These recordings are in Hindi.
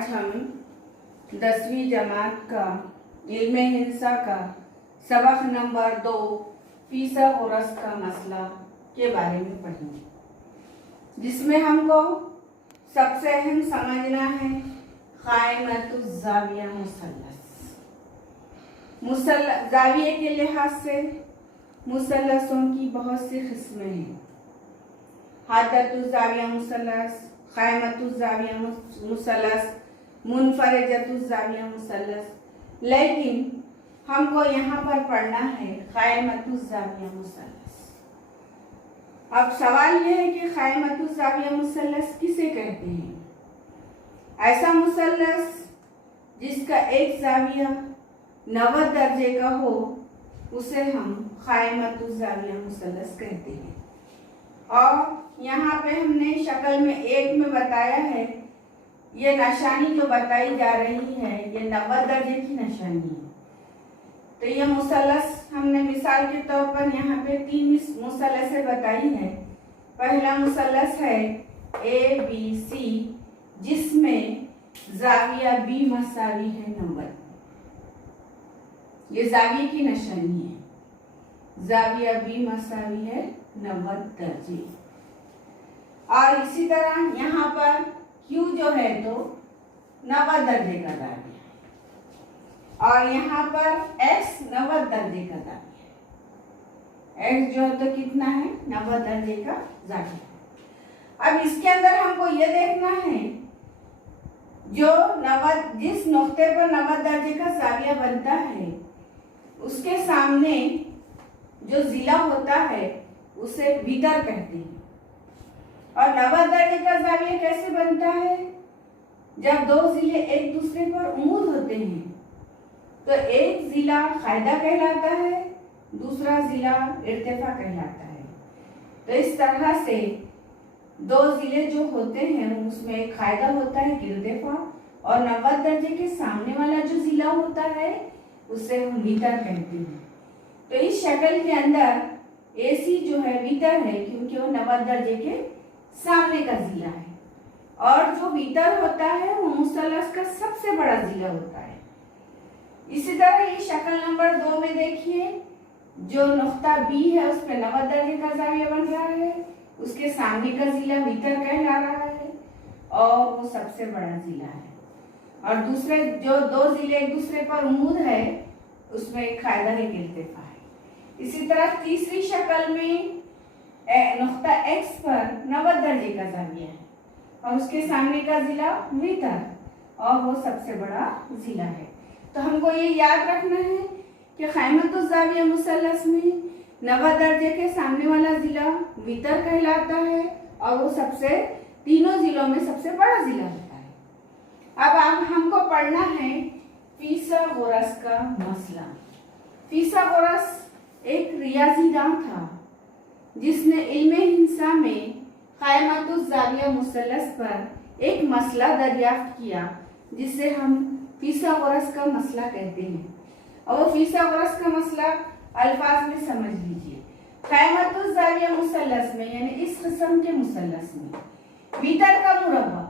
आज हम 10वीं जमात का इल्मे हिंसा का सबक नंबर 2 फिसागोरस का मसला के बारे में पढ़ेंगे, जिसमें हमको सबसे अहम समझना है कायमतुज़ ज़ाविया मुसल्लस। ज़ाविये के लिहाज से मुसल्लसों की बहुत सी किस्में हैं। हादतुज़ ज़ाविया मुसल्लस, कायमतुज़ ज़ाविया मुसल्लस, मुनफरजतुज़ ज़ाविया मुसल्लस। लेकिन हमको यहाँ पर पढ़ना है कायमतुज़ ज़ाविया मुसल्लस। अब सवाल यह है कि कायमतुज़ ज़ाविया मुसल्लस किसे कहते हैं? ऐसा मुसल्लस जिसका एक ज़ाविया 90 दर्जे का हो उसे हम कायमतुज़ ज़ाविया मुसल्लस कहते हैं। और यहाँ पे हमने शक्ल में एक में बताया है, ये निशानी जो बताई जा रही है ये 90 दर्जे की निशानी है। तो ये मुसल्लस हमने मिसाल के तौर पर यहाँ पे 3 मुसल्लसें बताई है। पहला मुसल्लस है ABC, जिसमें ज़ाविया B मसावी है 90। ये ज़ाविये की निशानी है, ज़ाविया B मसावी है 90 दर्जे। और इसी तरह यहाँ पर Q जो है तो 90 दर्जे का ज़ाविया, और यहाँ पर X 90 दर्जे का ज़ाविया। X जो है तो कितना है? 90 दर्जे का ज़ाविया। अब इसके अंदर हमको ये देखना है जो जिस नुक्ते पर 90 दर्जे का ज़ाविया बनता है उसके सामने जो जिला होता है उसे वितर कहते हैं। और 90 दर्जे का ज़ाविया कैसे बनता है? जब दो जिले एक दूसरे पर उमूद होते हैं तो एक जिला कायदा कहलाता है, दूसरा जिला इर्तिफा कहलाता है। तो इस तरह से दो जिले जो होते हैं उसमें एक कायदा होता है इर्तिफा, और 90 दर्जे के सामने वाला जो जिला होता है उसे हम वितर कहते हैं। तो इस शक्ल के अंदर AC जो है वितर है क्योंकि वो 90 दर्जे के सामने का जिला है, और जो वितर होता है वो मुसल्लस का सबसे बड़ा जिला होता है। इसी तरह ये शक्ल नंबर 2 में देखिए, जो नुक्ता B है उस पे 90 दर्जे का ज़ाविया बन रहा है, उसके सामने का जिला वितर कहला रहा है और वो सबसे बड़ा जिला है। और दूसरे जो दो जिले एक दूसरे पर उमूद है उसमें एक कायदा है इर्तिफा है। इसी तरह तीसरी शक्ल में नुक्ता X पर 90 दर्जे का ज़ाविया है और उसके सामने का जिला वितर, और वो सबसे बड़ा जिला है। तो हमको ये याद रखना है कि कायमतुज़ ज़ाविया मुसल्लस में 90 दर्जे के सामने वाला जिला वितर कहलाता है और वो तीनों जिलों में सबसे बड़ा जिला होता है। अब हमको पढ़ना है फिसागोरस का मसला। फिसागोरस एक रियाजीदान था जिसने इल्मे हिंसा में कायमतुज़ ज़ाविया मुसल्लस पर एक मसला दरियाफ्त किया जिसे हम फिसागोरस का मसला कहते हैं। और वो फिसागोरस का मसला अल्फाज में समझ लीजिए। कायमतुज़ ज़ाविया मुसल्लस में यानी इस किस्म के मुसल्लस में वितर का मुरब्बा,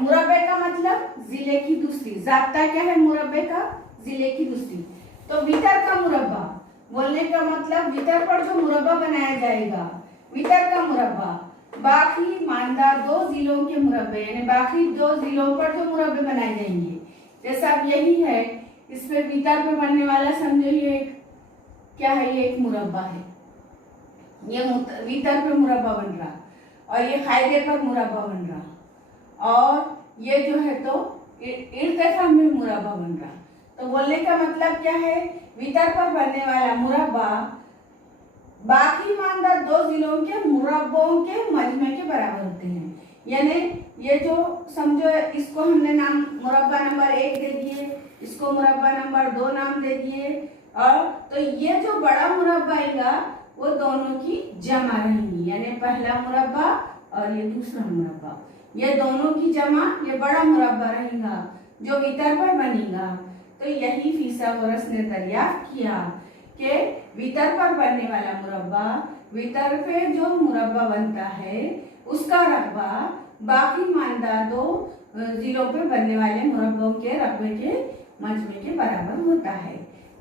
मुरब्बे का मतलब जिले की दूसरी, ज़ाब्ता क्या है मुरब्बे का? जिले की दूसरी। तो वितर का मुरब्बा बोलने का मतलब वितर पर जो मुरब्बा बनाया जाएगा, वितर का मुरब्बा बाकी मानदा दो जिलों के मुरब्बे यानी बाकी दो जिलों पर जो मुरब्बे बनाए जाएंगे। जैसा अब यही है, इस पे वितर पे बनने वाला समझो ये क्या है? ये एक मुरब्बा है, ये वितर पे मुरब्बा बन रहा, और ये कायदे पर मुरब्बा बन रहा, और ये जो है तो इर्तिफा में मुरब्बा बन रहा। तो बोलने का मतलब क्या है? वितर पर बनने वाला मुरब्बा बाकी मानदार दो जिलों के मुरब्बों के मजमे के बराबर होते हैं। यानी ये जो समझो, इसको हमने नाम मुरब्बा नंबर 1 दे दिए, इसको मुरब्बा नंबर 2 नाम दे दिए, और तो ये जो बड़ा मुरब्बा आएगा वो दोनों की जमा रहेंगी, यानी पहला मुरब्बा और ये दूसरा मुरब्बा, ये दोनों की जमा ये बड़ा मुरब्बा रहेगा जो वितर पर बनेगा। तो यही फिसागोरस ने दरियाफ्त किया कि वितर पर बनने वाला मुरब्बा, वितर पे जो मुरब्बा बनता है उसका रकबा बाकी मानदा दो जिलों पे बनने वाले मुरब्बों के रकबे के मजमे के बराबर होता है।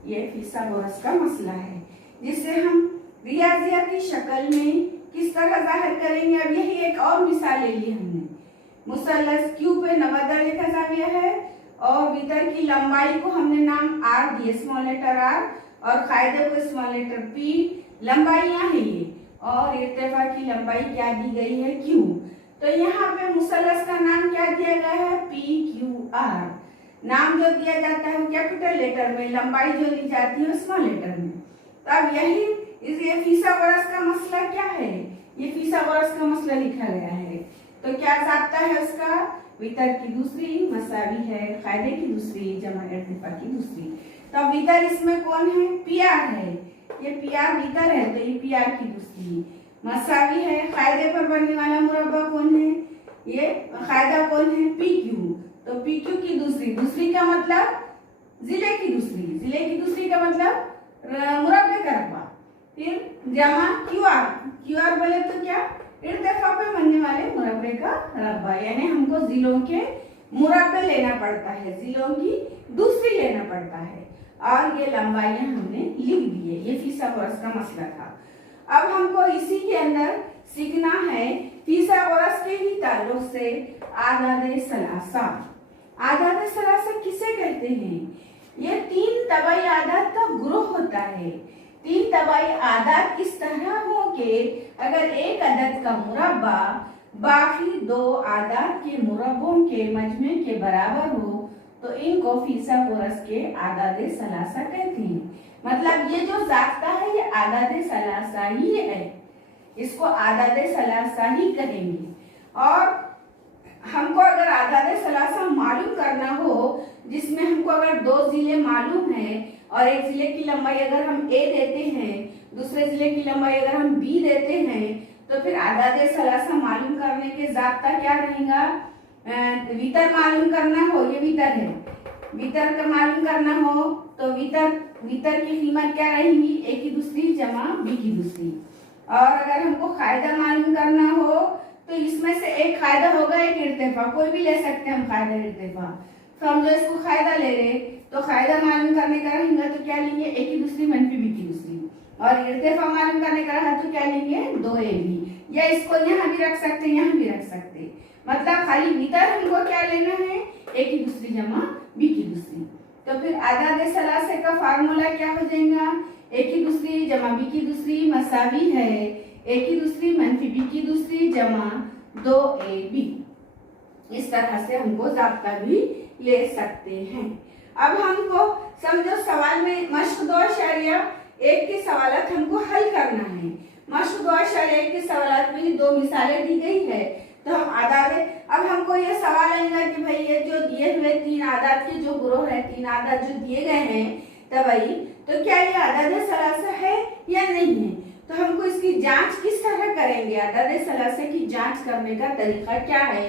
ये फिसागोरस का मसला है, जिससे हम रियाजियाती शक्ल में किस तरह जाहिर करेंगे। अब यही एक और मिसाल ले ली हमने। मुसल्लस क्यू पे 90 दर्जे का जाविया है और वितर की लंबाई को हमने नाम आर दिए, स्मॉल लेटर आर, और कायदे को स्मॉल लेटर पी। लंबाइयां है ये, और इर्तिफा की लंबाई क्या दी गई है, क्यू। तो यहाँ पे मुसल्लस का नाम क्या दिया गया है, पी क्यू आर। नाम जो दिया जाता है वो कैपिटल लेटर में, लंबाई जो ली जाती है स्मॉल लेटर में। तो अब यही इसलिए फिसागोरस का मसला क्या है, ये फिसागोरस का मसला लिखा गया है। तो क्या जाता है उसका, वितर की दूसरी मसावी है कायदे की दूसरी जमा इर्तिफा की दूसरी। तो वितर इसमें कौन है, पी आर है, ये पी आर वितर है, तो ये पी आर की दूसरी मसावी है। कायदे पर बनने वाला मुरब्बा कौन है, ये कायदा कौन है, पी क्यू। तो पी क्यू की दूसरी, दूसरी का मतलब जिले की दूसरी, जिले की दूसरी का मतलब मुरब्बे का रकबा। फिर जमा क्यू आर, क्यू आर बोले तो क्या, इर्तिफा पे बनने वाले मुरब्बे का रकबा, यानी हमको जिलों के मुरब्बे लेना पड़ता है, जिलों की दूसरी लेना पड़ता है। और ये लंबाइयां हमने लिख दी है। ये फिसागोरस का मसला था। अब हमको इसी के अंदर सीखना है फिसागोरस के ही ताल्लुक से आदाद सलासा। आदाद सलासा किसे कहते हैं, ये 3 तबाई आदाद का ग्रुप होता है। 3 तबाई आदाद इस तरह हो के अगर एक अदद का मुरब्बा बाकी 2 आदाद के मुरब्बों के मजमे के बराबर हो तो इनको फिसागोरस के आदाद सलासा कहते हैं। मतलब ये जो जाब्ता है ये आदाद सलासा ही है, इसको आदाद सलासा ही कहेंगे। और हमको अगर आदाद सलासा मालूम करना हो, जिसमें हमको अगर 2 जिले मालूम है और एक जिले की लंबाई अगर हम ए देते हैं, दूसरे जिले की लंबाई अगर हम बी देते हैं, तो फिर आदाद सलासा मालूम करने के जाब्ता क्या रहेगा, वितर मालूम करना हो, ये वितर है, वितर का मालूम करना हो तो वितर की कीमत क्या रहेगी, ए की दूसरी जमा बी की दूसरी। और अगर हमको कायदा मालूम करना हो तो इसमें से एक कायदा होगा, एक इर्तिफा, कोई भी ले सकते हैं हम कायदा इर्तिफा। तो हम जो इसको कायदा ले रहे तो कायदा मालूम करने का रहेगा तो क्या लेंगे, ए की दूसरी मनफी बी की दूसरी, और इर्तिफा मालूम करने का रहा तो क्या लेंगे, 2ab। या इसको यहाँ भी रख सकते हैं, यहाँ भी रख सकते हैं। मतलब खाली वितर हमको क्या लेना है, ए की दूसरी जमा बी की दूसरी। तो फिर आदाद सलासे का फार्मूला क्या हो जाएगा, ए की दूसरी जमा बी की दूसरी मसावी है ए की दूसरी मनफी बी की दूसरी जमा 2ab। इस तरह से हमको जाब्ता भी ले सकते हैं। अब हमको समझो सवाल में मश्क 2.1 के सवालात हमको हल करना है। मश्क 2.1 के सवालात में 2 मिसालें दी गई है, तो हम आदाद, अब हमको ये सवाल आएगा कि भाई ये जो दिए हुए 3 आदाद के जो ग्रोह है, 3 आदाद जो दिए गए हैं तबाई, तो क्या ये आदाद सलासा है या नहीं है। तो हमको इसकी जांच किस तरह करेंगे, आदाद सलासा की जांच करने का तरीका क्या है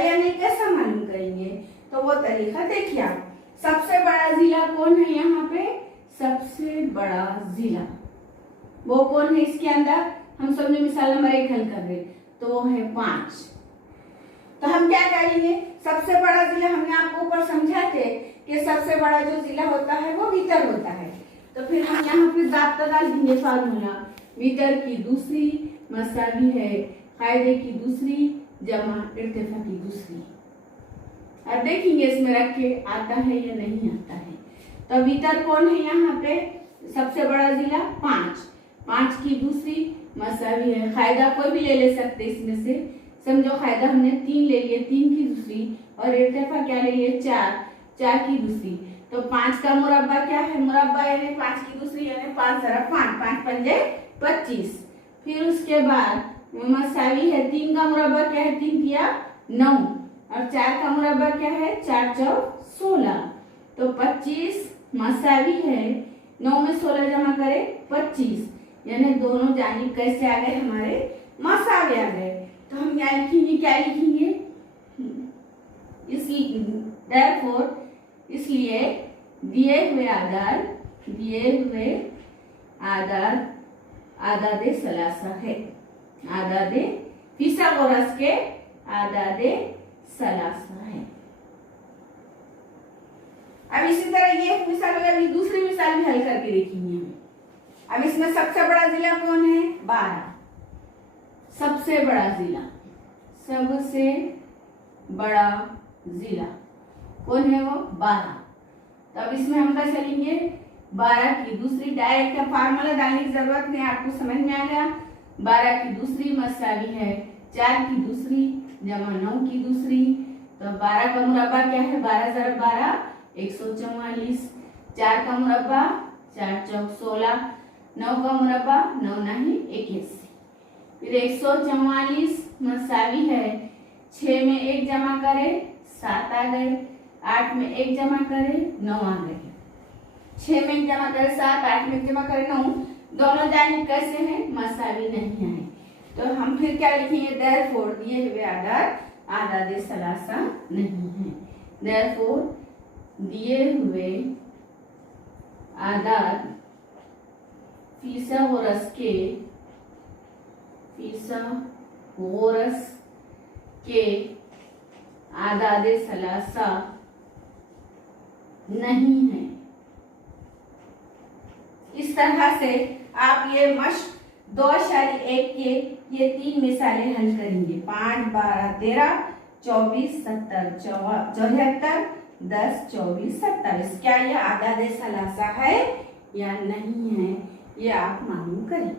या नहीं, कैसा मालूम करेंगे। तो वो तरीका देखिए आप, सबसे बड़ा जिला कौन है यहाँ पे, सबसे बड़ा जिला वो कौन है, इसके अंदर हम समझो मिसाल नंबर 1 हल कर रहे तो वो है 5। तो हम क्या करेंगे, सबसे बड़ा जिला हमने आपको ऊपर समझाए थे कि सबसे बड़ा जो जिला होता है वो वितर होता है। तो फिर हम यहाँ पे जाब्ता डाल देंगे फार्मूला, वितर की दूसरी मसावी है कायदे की दूसरी जमा इर्तिफा की दूसरी। अब देखेंगे इसमें रख के आता है या नहीं आता है। तो वितर कौन है यहाँ पे, सबसे बड़ा जिला 5 की दूसरी मसावी है, कायदा कोई भी ले सकते इसमें से, समझो कायदा हमने 3 ले लिए, 3 की दूसरी, और इर्तिफा क्या ले लिए 4 की दूसरी। तो 5 का मुरब्बा क्या है, मुरब्बा यानी 5 की दूसरी यानी 5 × 5, 5 पंजे 25। फिर उसके बाद मसावी है, 3 का मुरब्बा क्या है, 3 तिया 9, और 4 का मुरब्बा क्या है, 4 चौक 16। तो 25 मसावी है, 9 में 16 जमा करे 25, यानी दोनों जानिब कैसे आ गए, हमारे मसावे आ गए। तो हम क्या लिखेंगे, क्या लिखेंगे, इसलिए दिए हुए आदाद सलासा है, आदाद फिसागोरस के आदाद सलासा है। अब इसी तरह ये एक मिसाल हो गई, अभी दूसरी मिसाल भी हल करके देखेंगे हम। अब इसमें सबसे बड़ा जिला कौन है? 12। सबसे बड़ा जिला, सबसे बड़ा जिला कौन है? वो 12। तो अब इसमें हम क्या चलेंगे? 12 की दूसरी, डायरेक्ट का फार्मूला डालने की जरूरत नहीं, आपको समझ में आ गया। 12 की दूसरी मसावी है 4 की दूसरी जमा 9 की दूसरी। तो 12 का मुरब्बा क्या है? 12 × 12 144। 4 का मुरब्बा 4 चौक 16। 9 का मुरब्बा 9 नहीं 81। फिर 144 मसावी है 6 में 1 जमा करे 7 आ गए, 8 में 1 जमा करे 9 आ गए। 6 में 1 जमा करे 7, 8 में 1 जमा करे 9, दोनों जानिब कैसे हैं? मसावी नहीं है। तो हम फिर क्या लिखेंगे? देयरफॉर दिए हुए आदाद आदाद सलासा नहीं है। देयरफॉर दिए हुए आदाद फिसागोरस के आदाद सलासा नहीं है। इस तरह से आप ये मश्क 2.1 के ये 3 मिसालें हल करेंगे। 5, 12, 13, 24, 70, 74, 10, 24, 27। क्या ये आदाद सलासा है या नहीं है, ये आप मालूम करेंगे।